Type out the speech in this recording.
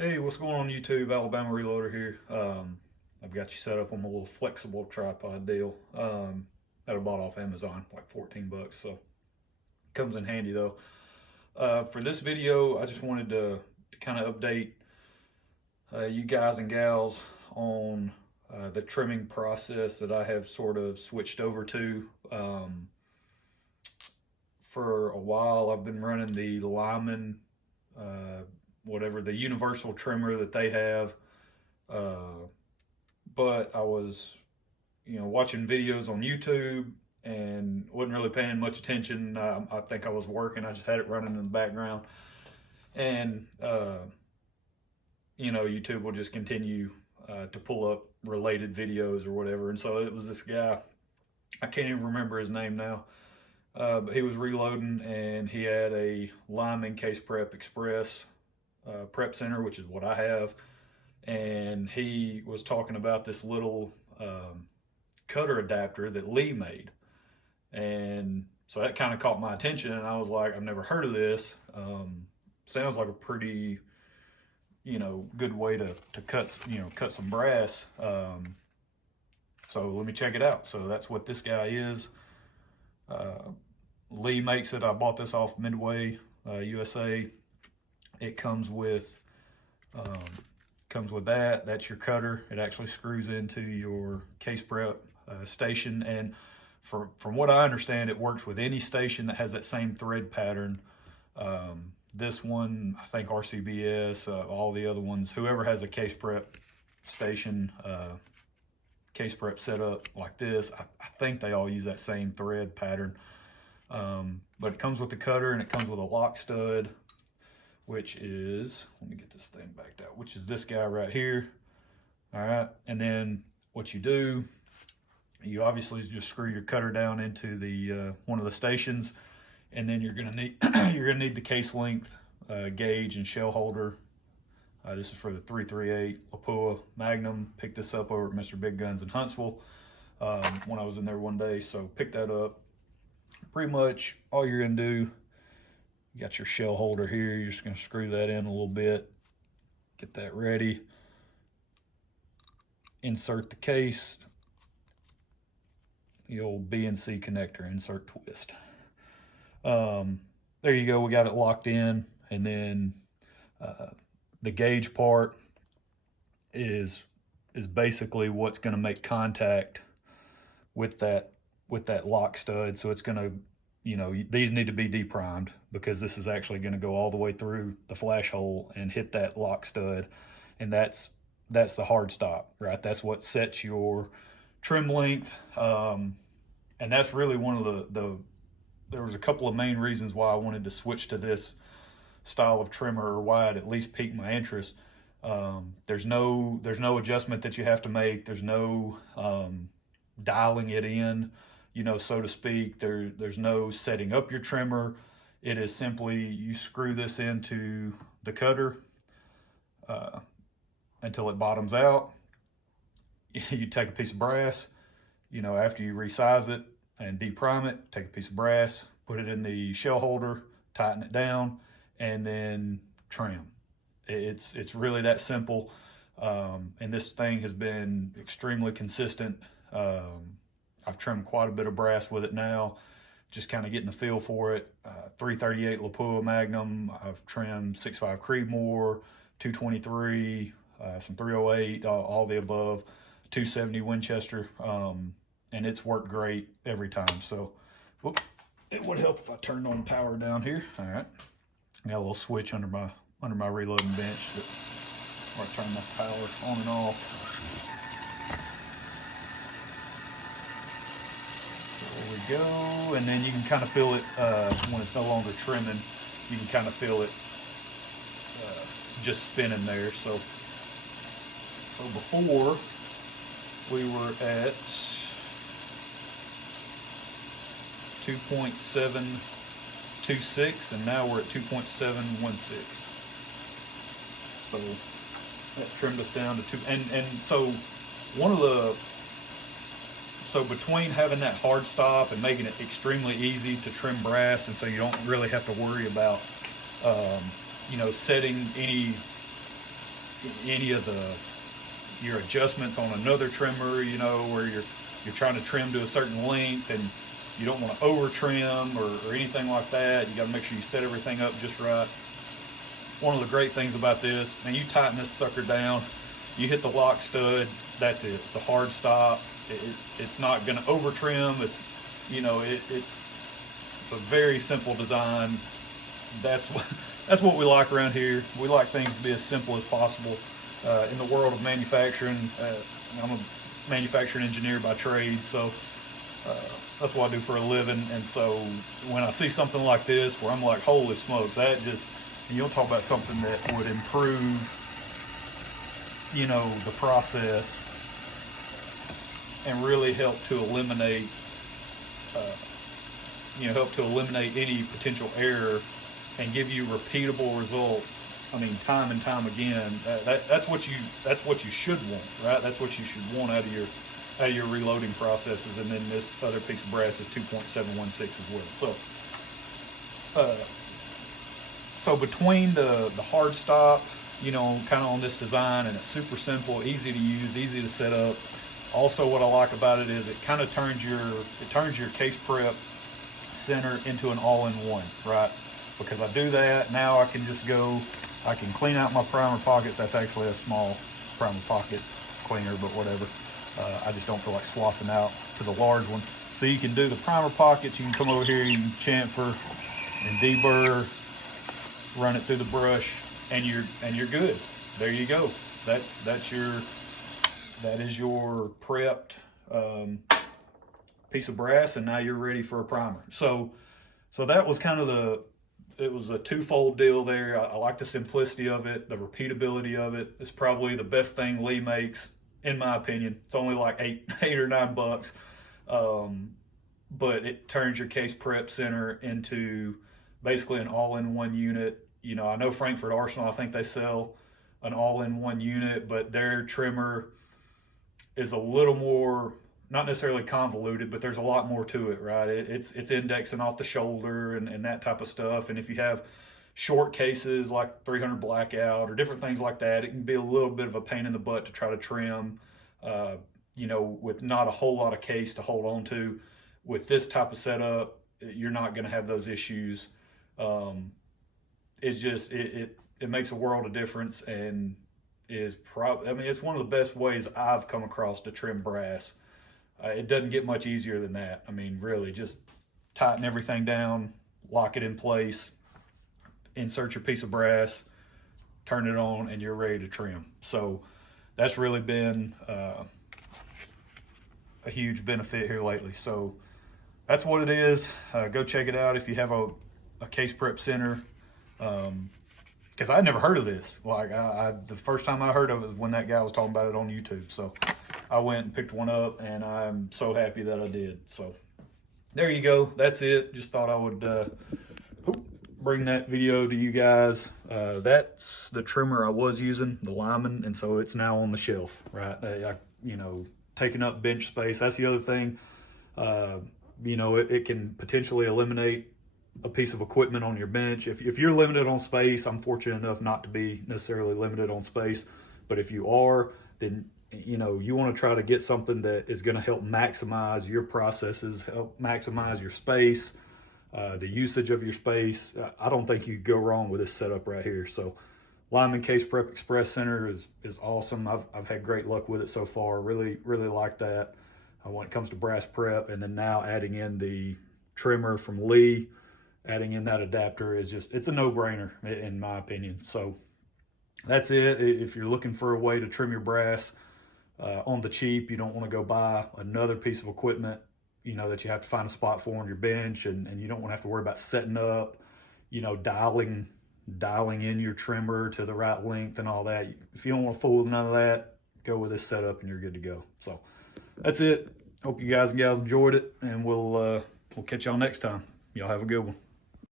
Hey, what's going on YouTube? Alabama Reloader here. I've got you set up on my little flexible tripod deal that I bought off Amazon, like 14 bucks. So comes in handy though. For this video, I just wanted to kind of update you guys and gals on the trimming process that I have sort of switched over to. For a while, I've been running the Lyman whatever the universal trimmer that they have. But I was, watching videos on YouTube and wasn't really paying much attention. I think I was working. I just had it running in the background, and YouTube will just continue to pull up related videos or whatever. And so it was this guy. I can't even remember his name now. But he was reloading and he had a Lyman Case Prep Xpress prep center, which is what I have. And he was talking about this little cutter adapter that Lee made. And so that kind of caught my attention, and I was like, I've never heard of this. Sounds like a pretty, good way to cut some brass. So let me check it out. So that's what this guy is. Lee makes it. I bought this off Midway, USA. It comes with that. That's your cutter. It actually screws into your case prep station, and from what I understand, it works with any station that has that same thread pattern. This one, I think RCBS, all the other ones, whoever has a case prep station, case prep setup like this, I think they all use that same thread pattern. But it comes with the cutter, and it comes with a lock stud, which is, let me get this thing backed out, which is this guy right here. All right, and then what you do, you obviously just screw your cutter down into the one of the stations, and then you're gonna need the case length gauge and shell holder. This is for the 338 Lapua Magnum. Picked this up over at Mr. Big Guns in Huntsville when I was in there one day, so picked that up. Pretty much all you're gonna do, you got your shell holder here, you're just gonna screw that in a little bit, get that ready, insert the case, the old B and C connector, insert twist. There you go, we got it locked in. And then the gauge part is basically what's going to make contact with that lock stud. So it's going to, these need to be deprimed, because this is actually going to go all the way through the flash hole and hit that lock stud, and that's the hard stop, right? That's what sets your trim length. And that's really one of there was a couple of main reasons why I wanted to switch to this style of trimmer, or why it at least piqued my interest. There's no adjustment that you have to make. There's no dialing it in, so to speak. There's no setting up your trimmer. It is simply, you screw this into the cutter until it bottoms out. You take a piece of brass, after you resize it and deprime it, take a piece of brass, put it in the shell holder, tighten it down, and then trim. It's really that simple. And this thing has been extremely consistent. I've trimmed quite a bit of brass with it now, just kind of getting the feel for it. 338 Lapua Magnum, I've trimmed 6.5 Creedmoor, 223, some 308, all the above, 270 Winchester, and it's worked great every time. So it would help if I turned on power down here. All right, I got a little switch under my reloading bench where I turn my power on and off. There we go, and then you can kind of feel it when it's no longer trimming. You can kind of feel it just spinning there. So before we were at 2.726, and now we're at 2.716. So that trimmed us down to 2. And so so between having that hard stop and making it extremely easy to trim brass, and so you don't really have to worry about setting any any of your adjustments on another trimmer, you know, where you're trying to trim to a certain length and you don't want to over trim or anything like that. You got to make sure you set everything up just right. One of the great things about this, man, you tighten this sucker down, you hit the lock stud, that's it. It's a hard stop. It's not going to over trim. It's, you know, it's a very simple design. That's what we like around here. We like things to be as simple as possible. In the world of manufacturing, I'm a manufacturing engineer by trade, so that's what I do for a living. And so when I see something like this where I'm like, holy smokes, that just, you'll talk about something that would improve, you know, the process and really help to eliminate any potential error and give you repeatable results. I mean, time and time again. That's what you should want, right? That's what you should want out of your reloading processes. And then this other piece of brass is 2.716 as well. So between the hard stop, you know, kind of on this design, and it's super simple, easy to use, easy to set up. Also, what I like about it is it kind of turns your case prep center into an all-in-one, right? Because I do that, now I can just go, I can clean out my primer pockets. That's actually a small primer pocket cleaner, but whatever. I just don't feel like swapping out to the large one. So you can do the primer pockets, you can come over here, you can chamfer and deburr, run it through the brush, and you're good. There you go. That is your prepped piece of brass, and now you're ready for a primer. So that was kind of it was a twofold deal there. I like the simplicity of it, the repeatability of it. It's probably the best thing Lee makes, in my opinion. It's only like eight or $9, but it turns your case prep center into basically an all-in-one unit. You know, I know Frankfurt Arsenal, I think they sell an all-in-one unit, but their trimmer is a little more, not necessarily convoluted, but there's a lot more to it, right? It's indexing off the shoulder and that type of stuff. And if you have short cases like 300 blackout or different things like that, it can be a little bit of a pain in the butt to try to trim, you know, with not a whole lot of case to hold on to. With this type of setup, you're not going to have those issues. It's just, it makes a world of difference, and is probably, I mean, it's one of the best ways I've come across to trim brass. It doesn't get much easier than that. I mean, really, just tighten everything down, lock it in place, insert your piece of brass, turn it on, and you're ready to trim. So that's really been a huge benefit here lately. So that's what it is. Go check it out if you have a case prep center. Because I'd never heard of this. Like, the first time I heard of it was when that guy was talking about it on YouTube. So I went and picked one up, and I'm so happy that I did. So there you go. That's it. Just thought I would bring that video to you guys. That's the trimmer I was using, the Lyman, and so it's now on the shelf, right? You know, taking up bench space. That's the other thing. You know, it can potentially eliminate a piece of equipment on your bench. If you're limited on space, I'm fortunate enough not to be necessarily limited on space, but if you are, then you know, you want to try to get something that is going to help maximize your processes, help maximize your space, the usage of your space. I don't think you could go wrong with this setup right here. So Lyman Case Prep Xpress Center is awesome. I've had great luck with it so far. Really like that when it comes to brass prep. And then now adding in the trimmer from Lee, adding in that adapter is just, it's a no-brainer in my opinion. So that's it. If you're looking for a way to trim your brass on the cheap, you don't want to go buy another piece of equipment, you know, that you have to find a spot for on your bench, and you don't want to have to worry about setting up, you know, dialing in your trimmer to the right length and all that. If you don't want to fool with none of that, go with this setup and you're good to go. So that's it. Hope you guys and gals enjoyed it, and we'll catch y'all next time. Y'all have a good one.